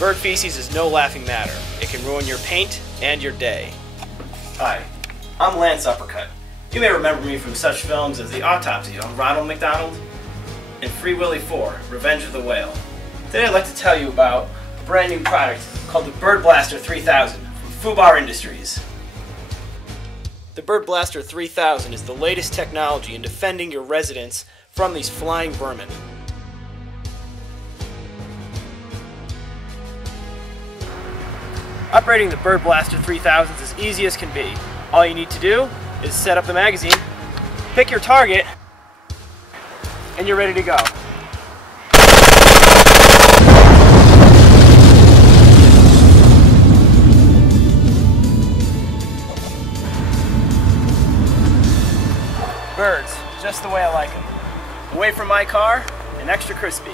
Bird feces is no laughing matter. It can ruin your paint and your day. Hi, I'm Lance Uppercut. You may remember me from such films as The Autopsy on Ronald McDonald and Free Willy 4, Revenge of the Whale. Today I'd like to tell you about a brand new product called the Bird Blaster 3000 from Fubar Industries. The Bird Blaster 3000 is the latest technology in defending your residence from these flying vermin. Operating the Bird Blaster 3000 is as easy as can be. All you need to do is set up the magazine, pick your target, and you're ready to go. Birds, just the way I like them. Away from my car and extra crispy.